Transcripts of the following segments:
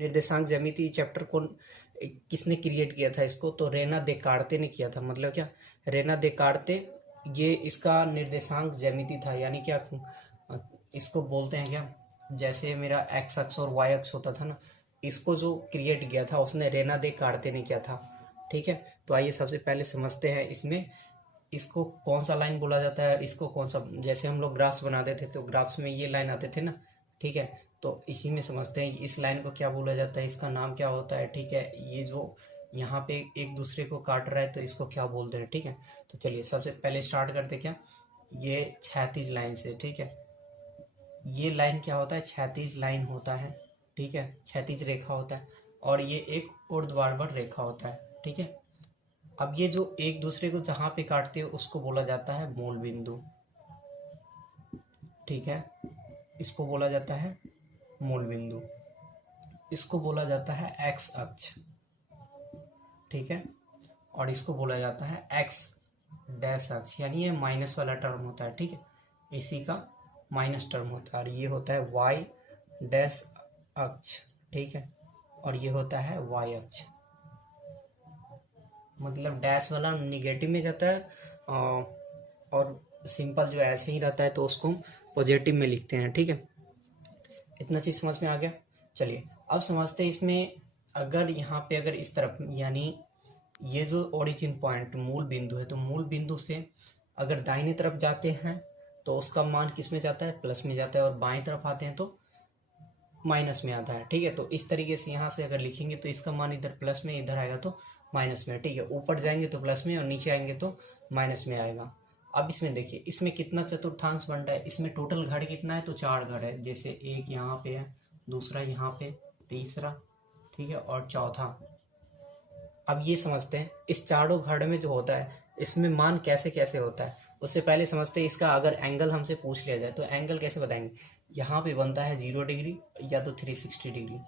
निर्देशांक ज्यामिति चैप्टर को किसने क्रिएट किया था इसको? तो रेना देकार्ते ने किया था। मतलब क्या, रेना देकार्ते ये इसका निर्देशांक ज्यामिति था। यानी क्या इसको बोलते हैं क्या, जैसे मेरा एक्स अक्ष और वाई अक्ष होता था ना, इसको जो क्रिएट किया था उसने रेना देकार्ते ने किया था। ठीक है, तो आइए सबसे पहले समझते हैं इसमें इसको कौन सा लाइन बोला जाता है, इसको कौन सा, जैसे हम लोग ग्राफ्स बनाते थे तो ग्राफ्स में ये लाइन आते थे ना। ठीक है, तो इसी में समझते हैं इस लाइन को क्या बोला जाता है, इसका नाम क्या होता है। ठीक है, ये जो यहाँ पे एक दूसरे को काट रहा है तो इसको क्या बोलते हैं। ठीक है, तो चलिए सबसे पहले स्टार्ट करते क्या, ये क्षैतिज लाइन से। ठीक है, ये लाइन क्या होता है, क्षैतिज लाइन होता है। ठीक है, क्षैतिज रेखा होता है, और ये एक ऊर्ध्वाधर रेखा होता है। ठीक है, अब ये जो एक दूसरे को जहाँ पे काटते हैं उसको बोला जाता है मूल बिंदु। ठीक है, इसको बोला जाता है मूल बिंदु, इसको बोला जाता है एक्स अक्ष। ठीक है, और इसको बोला जाता है एक्स डैश अक्ष, यानी ये माइनस वाला टर्म होता है। ठीक है, इसी का माइनस टर्म होता है, और ये होता है वाई डैश अक्ष। ठीक है, और ये होता है वाई अक्ष। मतलब डैश वाला निगेटिव में जाता है, और सिंपल जो ऐसे ही रहता है तो उसको हम पॉजिटिव में लिखते हैं। ठीक है, इतना चीज समझ में आ गया। चलिए अब समझते हैं इसमें, अगर यहाँ पे अगर इस तरफ, यानी ये जो ओरिजिन पॉइंट मूल बिंदु है, तो मूल बिंदु से अगर दाहिने तरफ जाते हैं तो उसका मान किस में जाता है, प्लस में जाता है, और बाएं तरफ आते हैं तो माइनस में आता है। ठीक है, तो इस तरीके से यहाँ से अगर लिखेंगे तो इसका मान इधर प्लस में, इधर आएगा तो माइनस में। ठीक है, ऊपर जाएंगे तो प्लस में और नीचे आएंगे तो माइनस में आएगा। अब इसमें देखिए, इसमें कितना चतुर्थांश बन रहा है, इसमें टोटल घड़ कितना है, तो 4 घड़ है। जैसे एक यहाँ पे है, दूसरा यहाँ पे, तीसरा, ठीक है, और चौथा। अब ये समझते हैं इस चारों घड़ में जो होता है इसमें मान कैसे कैसे होता है। उससे पहले समझते हैं इसका अगर एंगल हमसे पूछ लिया जाए तो एंगल कैसे बताएंगे। यहाँ पे बनता है 0 डिग्री या तो 360 डिग्री।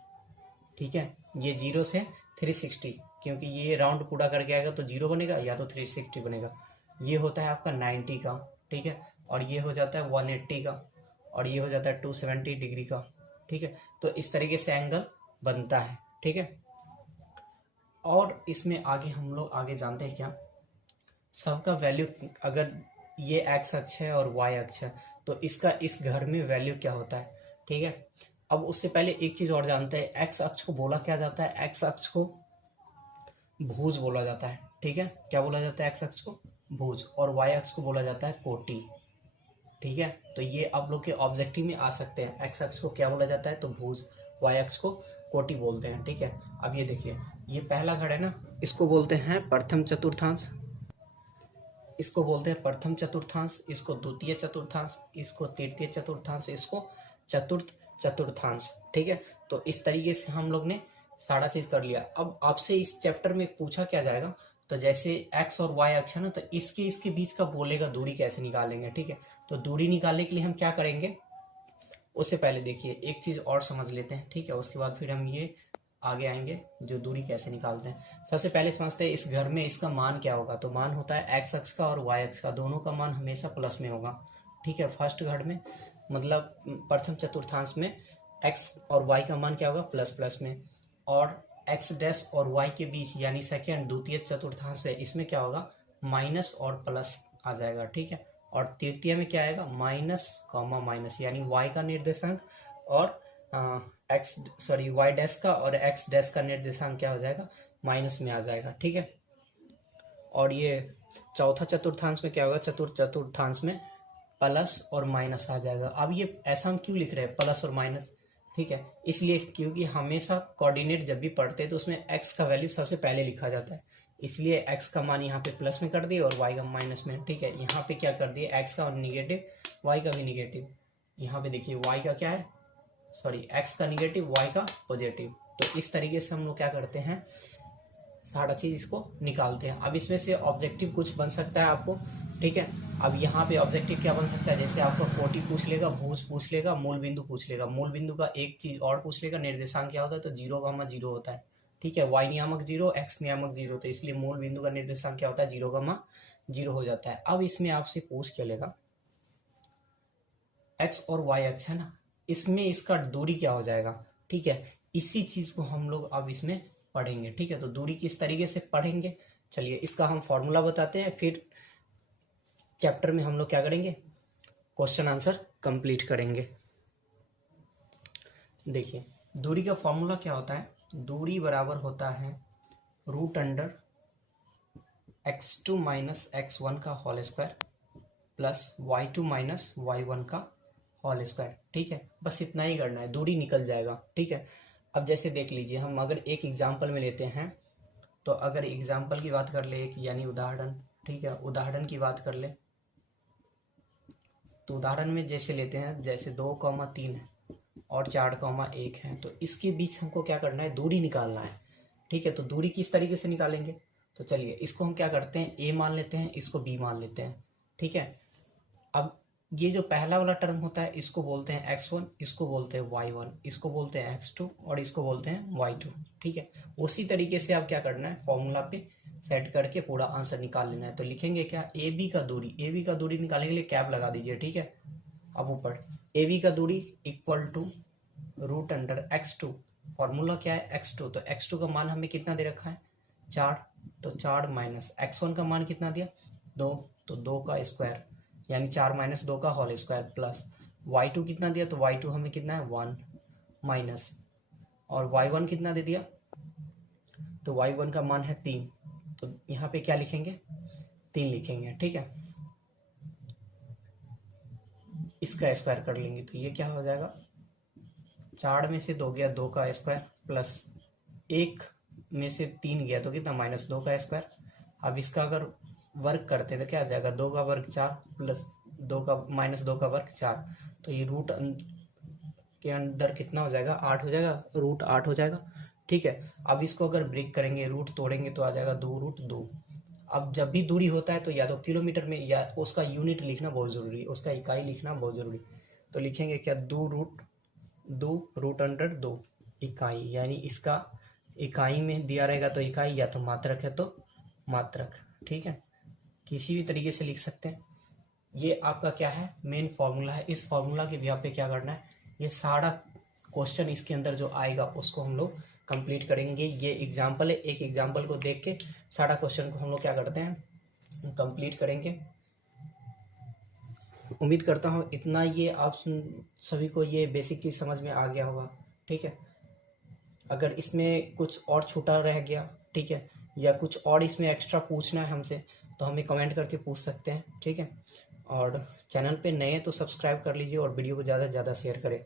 ठीक है, ये 0 से 360, क्योंकि ये राउंड पूरा करके आएगा तो 0 बनेगा या तो 360 बनेगा। ये होता है आपका 90 का। ठीक है, और ये हो जाता है 180 का, और ये हो जाता है 270 डिग्री का। ठीक है, तो इस तरीके से एंगल बनता है। ठीक है, और इसमें आगे हम लोग आगे जानते हैं क्या, सबका वैल्यू, अगर ये एक्स अक्ष है और वाई अक्ष है तो इसका इस घर में वैल्यू क्या होता है। ठीक है, अब उससे पहले एक चीज और जानते हैं, एक्स अक्ष को बोला क्या जाता है, एक्स अक्ष को भुज बोला जाता है। ठीक है, क्या बोला जाता है, एक्स अक्ष को भुज, और वाई अक्ष को बोला जाता है कोटि। ठीक है, तो ये आप लोग के ऑब्जेक्टिव में आ सकते हैं, एक्स अक्ष को क्या बोला जाता है तो भुज, वाई अक्ष को कोटि बोलते हैं। ठीक है, अब ये देखिए, ये पहला घड़ है ना, इसको बोलते हैं प्रथम चतुर्थांश, इसको बोलते हैं प्रथम चतुर्थांश, इसको द्वितीय चतुर्थांश, इसको तृतीय चतुर्थांश, इसको चतुर्थ चतुर्थांश। ठीक है, तो इस तरीके से हम लोग ने सारा चीज कर लिया। अब आपसे इस चैप्टर में पूछा क्या जाएगा, तो जैसे एक्स और वाई अक्ष है ना, तो इसके बीच का बोलेगा दूरी कैसे निकालेंगे। ठीक है, तो दूरी निकालने के लिए हम क्या करेंगे, उससे पहले देखिए एक चीज और समझ लेते हैं। ठीक है, उसके बाद फिर हम ये आगे आएंगे जो दूरी कैसे निकालते हैं। सबसे पहले समझते हैं इस घर में इसका मान क्या होगा, तो मान होता है एक्स अक्ष का और वाई अक्ष का, दोनों का मान हमेशा प्लस में होगा। ठीक है, फर्स्ट घर में मतलब प्रथम चतुर्थांश में एक्स और वाई का मान क्या होगा, प्लस प्लस में, और एक्स डैश और वाई के बीच यानी सेकेंड द्वितीय चतुर्थांश है, इसमें क्या होगा, माइनस और प्लस आ जाएगा। ठीक है, और तृतीय में क्या आएगा, माइनस कॉमा माइनस, यानी वाई का निर्देशांक और वाई डैश का और एक्स डैश का निर्देशांक क्या हो जाएगा, माइनस में आ जाएगा। ठीक है, और ये चौथा चतुर्थांश में क्या होगा, चतुर्थ चतुर्थांश में प्लस और माइनस आ जाएगा। अब ये ऐसा हम क्यों लिख रहे हैं प्लस और माइनस, ठीक है, इसलिए क्योंकि हमेशा कोऑर्डिनेट जब भी पढ़ते हैं तो उसमें एक्स का वैल्यू सबसे पहले लिखा जाता है, इसलिए एक्स का मान यहाँ पे प्लस में कर दिए और वाई का माइनस में। ठीक है, यहाँ पे क्या कर दिए, एक्स का निगेटिव, वाई का भी निगेटिव। यहाँ पे देखिए वाई का क्या है, एक्स का निगेटिव, वाई का पॉजिटिव। तो इस तरीके से हम लोग क्या करते हैं, सारा चीज इसको निकालते हैं। अब इसमें से ऑब्जेक्टिव कुछ बन सकता है आपको। ठीक है, अब यहाँ पे ऑब्जेक्टिव क्या बन सकता है, जैसे आपको कोटि पूछ लेगा, भुज पूछ लेगा, मूल बिंदु पूछ लेगा। मूल बिंदु का एक चीज और पूछ लेगा, निर्देशांक क्या होता है, तो 0,0 होता है। ठीक है, वाई नियामक 0, एक्स नियामक 0, तो इसलिए मूल बिंदु का निर्देशांक क्या होता है, 0,0 हो जाता है। अब इसमें आपसे पूछ क्या लेगा, एक्स और वाई अक्ष है ना, इसमें इसका दूरी क्या हो जाएगा। ठीक है, इसी चीज़ को हम लोग अब इसमें पढ़ेंगे, ठीक है। तो दूरी किस तरीके से पढ़ेंगे, चलिए इसका हम फॉर्मूला बताते हैं, फिर चैप्टर में हम लोग क्या करेंगे, क्वेश्चन आंसर कंप्लीट करेंगे। देखिए दूरी का फॉर्मूला क्या होता है, दूरी बराबर होता है root under x2 minus x1 का whole square plus y2 minus y1 का होल स्क्वायर, ठीक है। बस इतना ही करना है, दूरी निकल जाएगा, ठीक है। अब जैसे देख लीजिए, हम अगर एक एग्जाम्पल में लेते हैं, तो अगर एग्जाम्पल की बात कर ले एक, यानी उदाहरण, ठीक है, उदाहरण की बात कर ले, तो उदाहरण में जैसे लेते हैं, जैसे 2,3 है और 4,1 है, तो इसके बीच हमको क्या करना है, दूरी निकालना है, ठीक है। तो दूरी किस तरीके से निकालेंगे, तो चलिए इसको हम क्या करते हैं, a मान लेते हैं, इसको b मान लेते हैं, ठीक है। अब ये जो पहला वाला टर्म होता है इसको बोलते हैं x1, इसको बोलते हैं y1, इसको बोलते हैं x2 और इसको बोलते हैं y2, ठीक है। उसी तरीके से आप क्या करना है, फॉर्मूला पे सेट करके पूरा आंसर निकाल लेना है। तो लिखेंगे क्या, ए बी का दूरी निकालने के लिए कैप लगा दीजिए, ठीक है। अब ऊपर ए बी का दूरी equal to root under x2, formula क्या है x2, तो x2 का मान हमें कितना दे रखा है 4, तो 4 माइनस x1 का मान कितना दिया 2, तो 2 का स्क्वायर यानी 4 माइनस 2 का होल स्क्वायर प्लस y2 कितना दिया, तो y2 हमें कितना है 1 माइनस, और y1 कितना दे दिया, तो y1 का मान है 3, तो यहाँ पे क्या लिखेंगे 3 लिखेंगे, ठीक है। इसका स्क्वायर कर लेंगे तो ये क्या हो जाएगा, 4 में से 2 गया 2 का स्क्वायर प्लस 1 में से 3 गया तो कितना माइनस 2 का स्क्वायर। अब इसका अगर वर्ग करते हैं तो क्या आ जाएगा, 2 का वर्ग 4 प्लस 2 का माइनस 2 का वर्ग 4, तो ये रूट के अंदर कितना हो जाएगा 8 हो जाएगा, रूट 8 हो जाएगा, ठीक है। अब इसको अगर ब्रेक करेंगे, रूट तोड़ेंगे तो आ जाएगा 2 रूट 2। अब जब भी दूरी होता है तो या तो किलोमीटर में या उसका यूनिट लिखना बहुत ज़रूरी है, उसका इकाई लिखना बहुत ज़रूरी। तो लिखेंगे क्या 2 रूट अंडर 2 इकाई, यानी इसका इकाई में दिया रहेगा तो इकाई, या तो मात्रक है तो मात्रक, ठीक है। किसी भी तरीके से लिख सकते हैं। ये आपका क्या है, मेन फॉर्मूला है। इस फॉर्मूला के बिहाफ पे क्या करना है, ये सारा क्वेश्चन इसके अंदर जो आएगा उसको हम लोग कंप्लीट करेंगे। ये एग्जाम्पल है, एक एग्जाम्पल को देख के सारा क्वेश्चन को हम लोग क्या करते हैं, कंप्लीट करेंगे। उम्मीद करता हूँ इतना ये आप सभी को ये बेसिक चीज़ समझ में आ गया होगा, ठीक है। अगर इसमें कुछ और छूटा रह गया, ठीक है, या कुछ और इसमें एक्स्ट्रा पूछना है हमसे तो हमें कमेंट करके पूछ सकते हैं, ठीक है। और चैनल पे नए हैं तो सब्सक्राइब कर लीजिए और वीडियो को ज़्यादा से ज़्यादा शेयर करें।